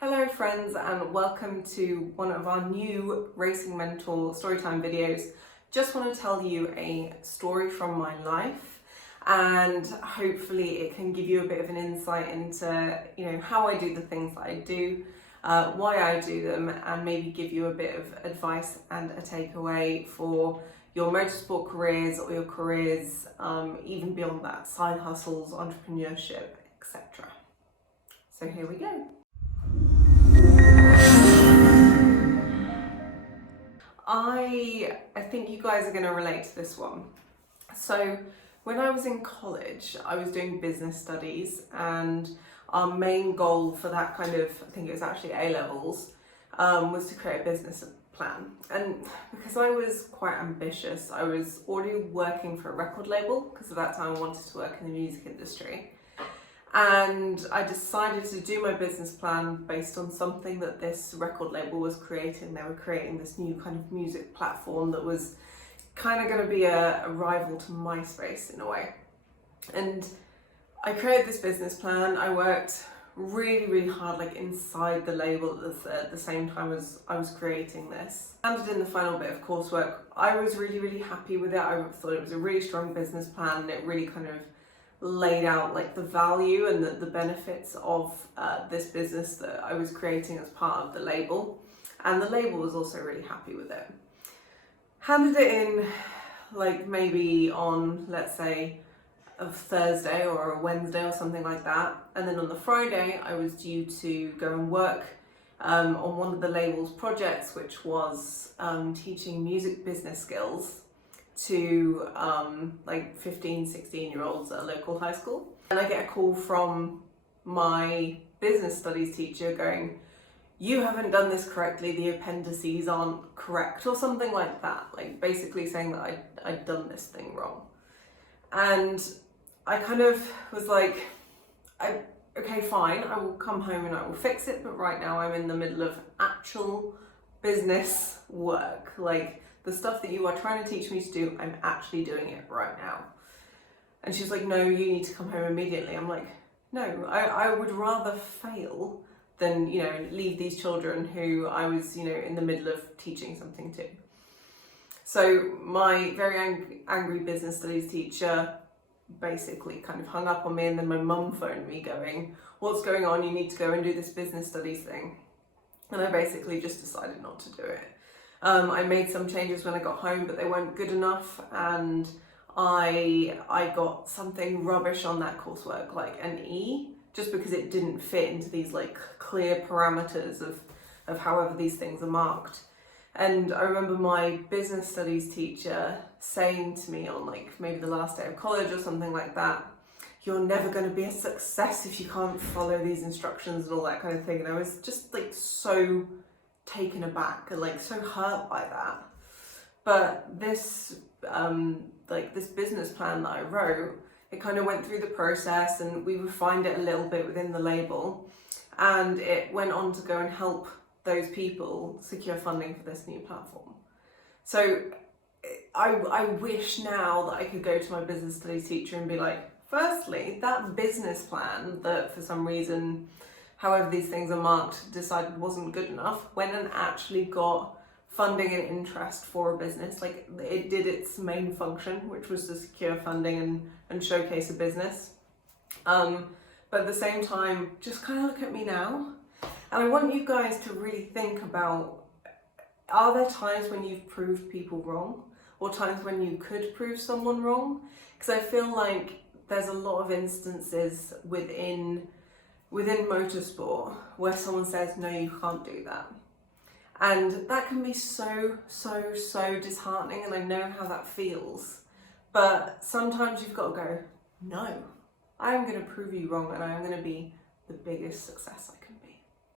Hello friends, and welcome to one of our new Racing Mentor Storytime videos. Just want to tell you a story from my life, and hopefully it can give you a bit of an insight into how I do the things that I do, why I do them, and maybe give you a bit of advice and a takeaway for your motorsport careers or your careers even beyond that, side hustles, entrepreneurship, etc. So here we go. I think you guys are going to relate to this one. So when I was in college, I was doing business studies, and our main goal for that I think it was actually A-levels, was to create a business plan. And because I was quite ambitious, I was already working for a record label, because at that time I wanted to work in the music industry. And I decided to do my business plan based on something that this record label was creating. They were creating this new kind of music platform that was kind of going to be a rival to MySpace in a way. And I created this business plan. I worked really hard, like inside the label at the same time as I was creating this. Handed in the final bit of coursework. I was really happy with it. I thought it was a really strong business plan, and it really kind of laid out like the value and the benefits of this business that I was creating as part of the label, and the label was also really happy with it. Handed it in like maybe on, let's say, a Thursday or a Wednesday or something like that, and then on the Friday I was due to go and work on one of the label's projects, which was teaching music business skills to like 15-16-year-olds at a local high school. And I get a call from my business studies teacher going, "You haven't done this correctly, the appendices aren't correct," or something like that, like basically saying that I'd done this thing wrong. And I kind of was like, okay, fine, I will come home and I will fix it, but right now I'm in the middle of actual business work, like the stuff that you are trying to teach me to do, I'm actually doing it right now. And she's like, "No, you need to come home immediately." I'm like, no, I would rather fail than, leave these children who I was, in the middle of teaching something to. So my very angry business studies teacher basically kind of hung up on me, and then my mum phoned me going, "What's going on? You need to go and do this business studies thing." And I basically just decided not to do it. I made some changes when I got home, but they weren't good enough, and I got something rubbish on that coursework, like an E, just because it didn't fit into these like clear parameters of however these things are marked. And I remember my business studies teacher saying to me on like maybe the last day of college or something like that, "You're never going to be a success if you can't follow these instructions," and all that kind of thing. And I was just like so taken aback and like so hurt by that. But this this business plan that I wrote, it kind of went through the process, and we refined it a little bit within the label, and it went on to go and help those people secure funding for this new platform. So I wish now that I could go to my business studies teacher and be like, firstly, that business plan that for some reason, however these things are marked, decided wasn't good enough, went and actually got funding and interest for a business. Like, it did its main function, which was to secure funding and showcase a business. But at the same time, just kind of look at me now. And I want you guys to really think about, are there times when you've proved people wrong, or times when you could prove someone wrong? Because I feel like there's a lot of instances within motorsport where someone says, "No, you can't do that." And that can be so disheartening, and I know how that feels. But sometimes you've got to go, "No, I am going to prove you wrong, and I am going to be the biggest success I